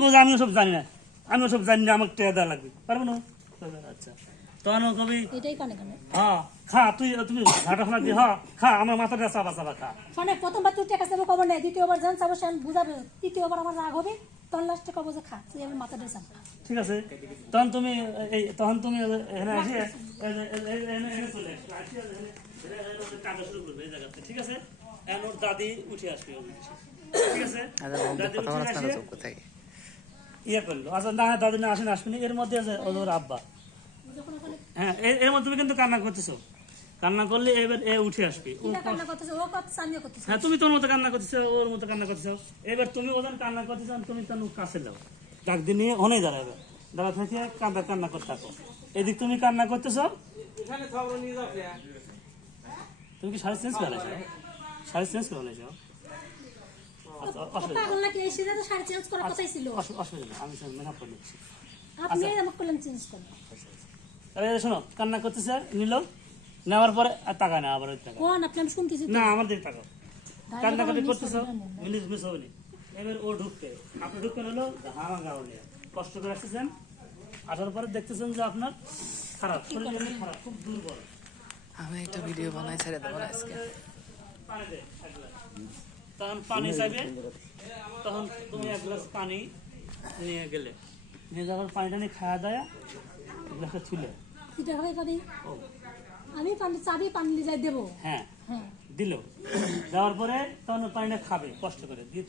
কবি আমিও সব জানি না, আমিও সব জানি না, আমাকে টেয়া দেওয়া লাগবে, পারবো না? আচ্ছা তখন কবি এটাই কানে কানে হ্যাঁ খা, তুমি ঘাটা খানা দিয়ে হ্যাঁ খা, আমার মাথাটা চাপা চাপা খা। শোনে প্রথমবার তুই টাকা দেবো খবর নেই, দ্বিতীয়বার যান চাবো সে বুঝাবে, তৃতীয়বার আমার রাগ হবে, তখন লাস্টে কবো যে খা তুই আমার মাথাটা চাপা। ঠিক আছে, তখন তুমি এখানে আসে এখানে চলে আসবে, কাঁদা শুরু করবে এই জায়গাতে। ঠিক আছে, এখন ওর দাদি উঠে আসবে, ঠিক আছে, দাদি উঠে আসে ইয়ে করলো। আচ্ছা না দাদি না আসেন, আসবেনি, এর মধ্যে আছে ওর আব্বা। হ্যাঁ এর মধ্যে তুমি কিন্তু কান্না করতেছো, কান্না করলে এবার এ উঠে আসবে। হ্যাঁ তুমি তোর মতো কান্না করতেছো, ওর মতো কান্না করতেছো, এবার তুমি ওজন কান্না করতেছো, তুমি তার কাছে যাও, ডাক দিয়ে নিয়ে অনেক দাঁড়াবে, দাঁড়া থেকে কান্না করতে থাকো। এদিক তুমি কান্না করতেছো, তুমি কি শাড়ি চেঞ্জ করে আছো? শাড়ি চেঞ্জ করে আছো? অসুবিধা আমি মেকআপ করে নিচ্ছি। শোনো, কান্না করতেছে, নিল, নেওয়ার পরে আর টাকায় না, আবার না আমার দিকে টাকা কান্না করতেছ, মিস হবেনি। এবার ও ঢুকতে, আপনি ঢুকতে হলো হামা গাওয়া নিয়ে কষ্ট করে আসতেছেন, আসার পরে দেখতেছেন যে আপনার খারাপ, শরীর খারাপ, খুব দুর্বল। আমি একটা ভিডিও বানাই ছেড়ে দেবো আজকে। পানি দে, তখন পানি চাইবে, তখন তুমি এক গ্লাস পানি নিয়ে গেলে, নিয়ে যাওয়ার পানিটা নিয়ে খাওয়া দেয়, গ্লাসটা ছুলে আমি পানি চাবি পানি যাই দেবো। হ্যাঁ দিল, দেওয়ার পরে তখন পানিটা খাবে কষ্ট করে, দিয়ে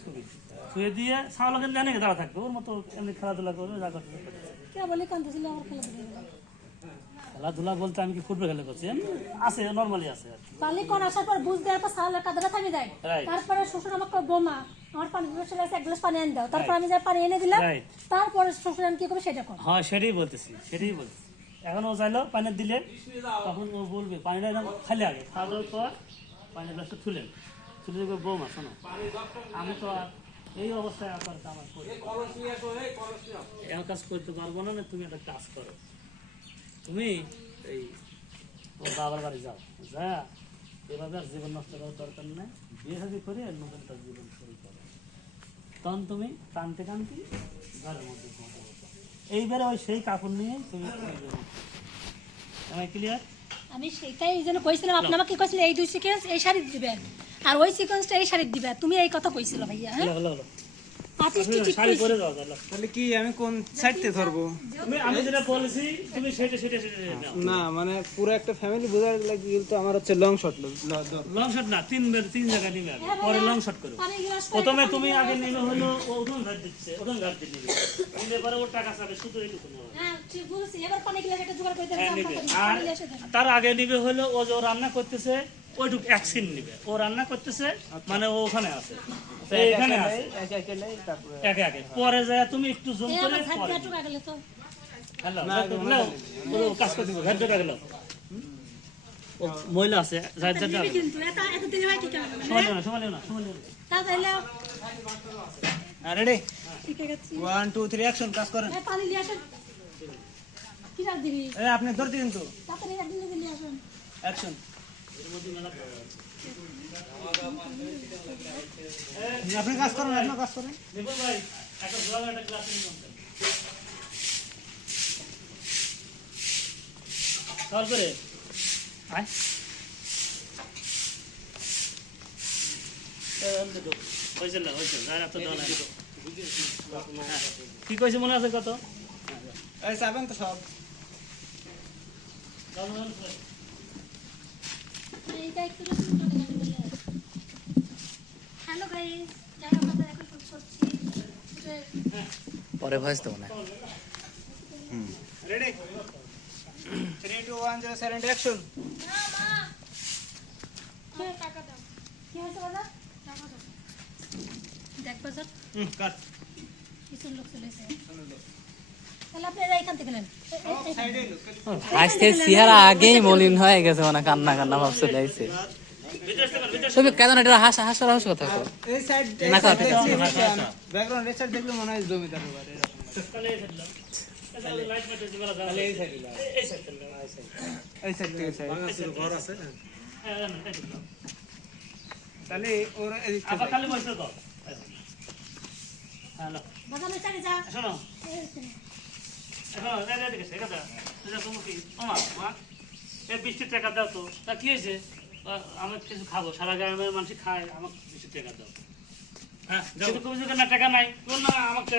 ছুঁয়ে দিয়ে ছাগল কিন্তু জানে দাঁড়া থাকবে, ওর মতো এমনি খেলাধুলা করবে, যা করতে কে বলে কান্দছিল আমার খেলাধুলা বলতে আমি কি ফুটবল খেলে করছি, আছে নর্মালি আছে। পানি কোন আসার পর বুঝ দেওয়ার পর ছাগলের কাঁদাটা থামে যায়, তারপরে শ্বশুর আমাকে বোমা আমার পানি চলে আসে, এক গ্লাস পানি এনে দাও, তারপর আমি যা পানি এনে দিলাম, তারপরে শ্বশুর কি করবে সেটা কর। হ্যাঁ সেটাই বলতেছি। এখন ও চাইলো পানি দিলে, তখন ও বলবে পানিটা একদম খালি আগে, খাওয়া দাওয়ার পর পানি গ্লাসটা তুলে দেবে, বৌমা শোনো আমি তো আর এই অবস্থায় আমার কাজ করতে পারবো না, তুমি একটা কাজ করো, তুমি এই ওর বাবার বাড়ি যাও, যা এভাবে আর জীবন নষ্ট করার দরকার নেই, বিয়ে হাজি করে নতুন একটা জীবন শুরু করো। তখন তুমি কানতে ঘরের মধ্যে এইবারে ওই সেই কাপড় নিয়ে তুমি ক্লিয়ার। আমি সেটাই এই জন্য কইছিলাম, আপনি আমাকে কইছিলেন এই দুই সিকোয়েন্স এই শাড়ি দিবেন, আর ওই সিকোয়েন্সটা এই শাড়ি দিবেন, তুমি এই কথা কইছিল ভাইয়া। হ্যাঁ শাড়ি পরে যাও, তাহলে কি আমি কোন সাইডতে ধরবো? আমি যেটা বলেছি তুমি সেটা না মানে পুরো একটা ফ্যামিলি বোঝার লাগি, তো আমার হচ্ছে লং শট না, তিন জায়গা নিবে, পরে লং শট করো। প্রথমে তুমি আগে নিবে হলো ওজন ঘাট দিচ্ছে, ওজন ঘাট দিয়ে নিবে, নিলে পরে ওর টাকা চাবে শুধু এইটুকু নেওয়া। হ্যাঁ ঠিক বলছি, এবার পানি গ্লাস একটা জোগাড় করে দেন, আর তার আগে নিবে হলো ও যে রান্না করতেছে ওইটুকু এক সিন নিবে, ও রান্না করতেছে মানে ও ওখানে আছে, এখানে আছে একে একে, পরে যায় তুমি একটু জুম করে কাজ করতে ঘাটটা গেল মহিলা আছে রেডি 1 2 3 অ্যাকশন, কাজ করেন। আপনি ধরতে কিন্তু অ্যাকশন, আপনি কাজ করেন, আপনি কাজ করেন। তারপরে কি কইছে মনে আছে কত? চাবেন তো সব পরে ভয়েস দেবো না। Ready 3 2 1 0 silent action. কাট আজকে চেহারা আগেই মলিন হয়ে গেছে, মানে কান্না ভাব চলে আসছে। তুমি কেন এটা হাসার কথা কো? এই সাইড না কথা ব্যাকগ্রাউন্ড এই সাইড দেখলে মনে হয় জমিদার বাড়ি। এই সাইড থেকে সাইড ঘর আছে, তাহলে ওর আবার খালি বসে কর হ্যালো বাজারে চালি যা শোনো এই শোনো। এখন এদিকে এসে কথা তুমি কি ওমা মা এই 20 টাকা দাও তো তা কি হয়েছে আমি কিছু খাবো সারা গ্রামের মানুষ খায় আমাকে 20 টাকা দাও হ্যাঁ যদি তুমি যদি না টাকা নাই বল না আমাকে